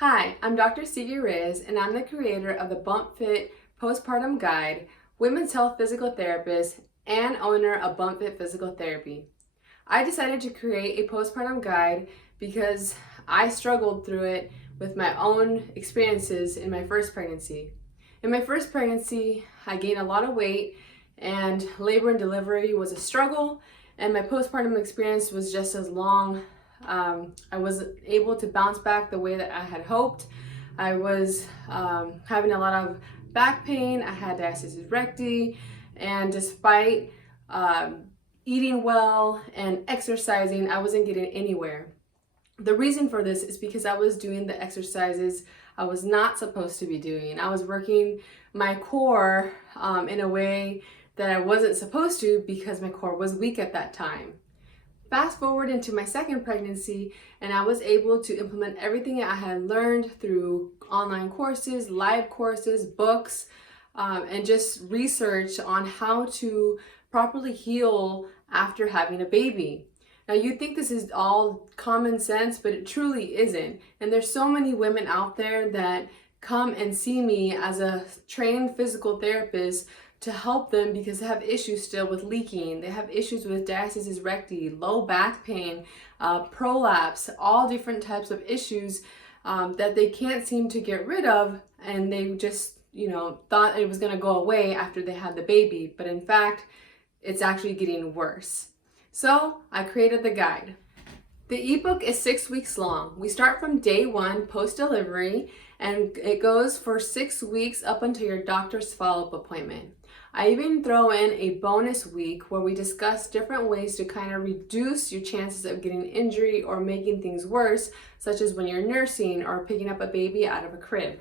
Hi, I'm Dr. Sige Reyes, and I'm the creator of the Bump Fit Postpartum Guide, women's health physical therapist, and owner of Bump Fit Physical Therapy. I decided to create a postpartum guide because I struggled through it with my own experiences in my first pregnancy. In my first pregnancy, I gained a lot of weight, and labor and delivery was a struggle, and my postpartum experience was just as long. I wasn't able to bounce back the way that I had hoped. I was having a lot of back pain. I had diastasis recti, and despite eating well and exercising, I wasn't getting anywhere. The reason for this is because I was doing the exercises I was not supposed to be doing. I was working my core in a way that I wasn't supposed to because my core was weak at that time. Fast forward into my second pregnancy, and I was able to implement everything I had learned through online courses, live courses, books, and just research on how to properly heal after having a baby. Now, you think this is all common sense, but it truly isn't. And there's so many women out there that come and see me as a trained physical therapist to help them because they have issues still with leaking. They have issues with diastasis recti, low back pain, prolapse, all different types of issues that they can't seem to get rid of, and they just, thought it was gonna go away after they had the baby, but in fact, it's actually getting worse. So I created the guide. The ebook is 6 weeks long. We start from day one post-delivery, and it goes for 6 weeks up until your doctor's follow-up appointment. I even throw in a bonus week where we discuss different ways to kind of reduce your chances of getting injury or making things worse, such as when you're nursing or picking up a baby out of a crib.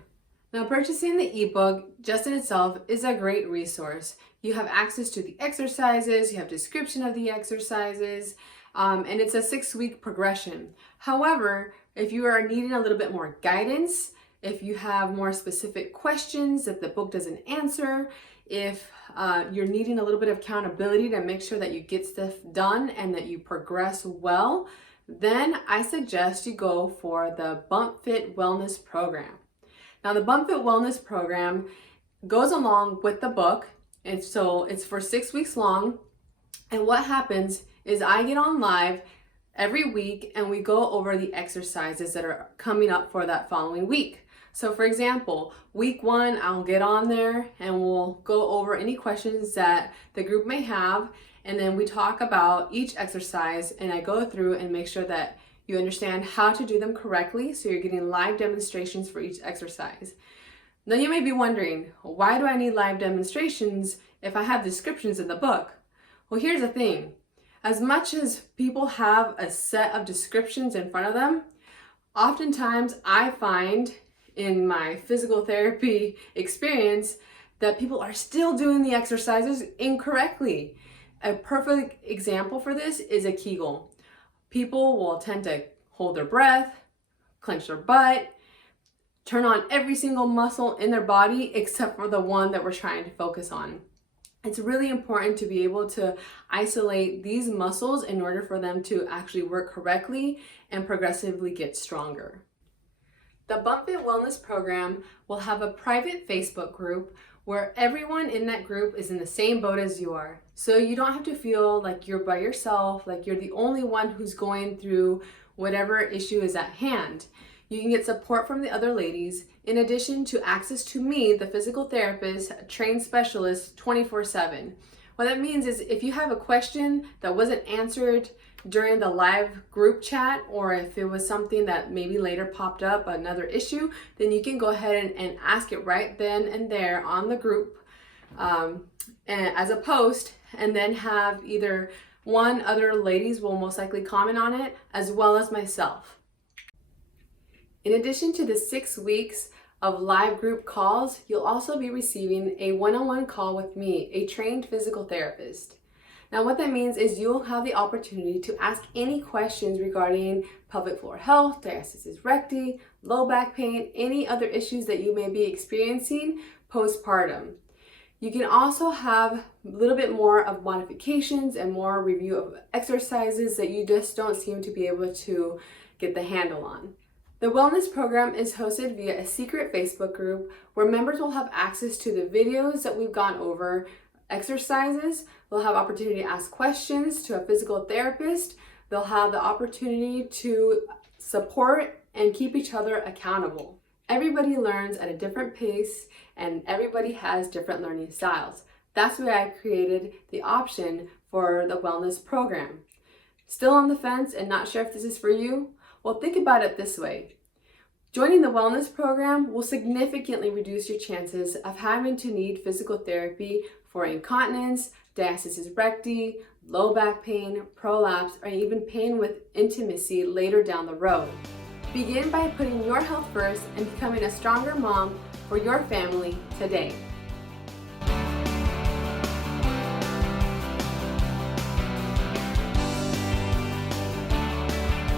Now, purchasing the ebook just in itself is a great resource. You have access to the exercises, you have description of the exercises, and it's a 6-week progression. However, if you are needing a little bit more guidance, if you have more specific questions that the book doesn't answer, if you're needing a little bit of accountability to make sure that you get stuff done and that you progress well, then I suggest you go for the Bump Fit Wellness Program. Now, the Bump Fit Wellness Program goes along with the book, and so it's for 6 weeks long. And what happens is I get on live every week and we go over the exercises that are coming up for that following week. So for example, week 1, I'll get on there and we'll go over any questions that the group may have, and then we talk about each exercise, and I go through and make sure that you understand how to do them correctly, so you're getting live demonstrations for each exercise. Now you may be wondering, why do I need live demonstrations if I have descriptions in the book? Well, here's the thing. As much as people have a set of descriptions in front of them, oftentimes I find in my physical therapy experience that people are still doing the exercises incorrectly. A perfect example for this is a Kegel. People will tend to hold their breath, clench their butt, turn on every single muscle in their body except for the one that we're trying to focus on. It's really important to be able to isolate these muscles in order for them to actually work correctly and progressively get stronger. The Bump Fit Wellness Program will have a private Facebook group where everyone in that group is in the same boat as you are. So you don't have to feel like you're by yourself, like you're the only one who's going through whatever issue is at hand. You can get support from the other ladies, in addition to access to me, the physical therapist, a trained specialist, 24/7. What that means is if you have a question that wasn't answered during the live group chat, or if it was something that maybe later popped up, another issue, then you can go ahead and ask it right then and there on the group and as a post, and then have either one other ladies will most likely comment on it, as well as myself. In addition to the 6 weeks of live group calls, you'll also be receiving a one-on-one call with me, a trained physical therapist. Now, what that means is you'll have the opportunity to ask any questions regarding pelvic floor health, diastasis recti, low back pain, any other issues that you may be experiencing postpartum. You can also have a little bit more of modifications and more review of exercises that you just don't seem to be able to get the handle on. The wellness program is hosted via a secret Facebook group where members will have access to the videos that we've gone over, exercises, they'll have opportunity to ask questions to a physical therapist, they'll have the opportunity to support and keep each other accountable. Everybody learns at a different pace and everybody has different learning styles. That's why I created the option for the wellness program. Still on the fence and not sure if this is for you? Well, think about it this way. Joining the wellness program will significantly reduce your chances of having to need physical therapy for incontinence, diastasis recti, low back pain, prolapse, or even pain with intimacy later down the road. Begin by putting your health first and becoming a stronger mom for your family today.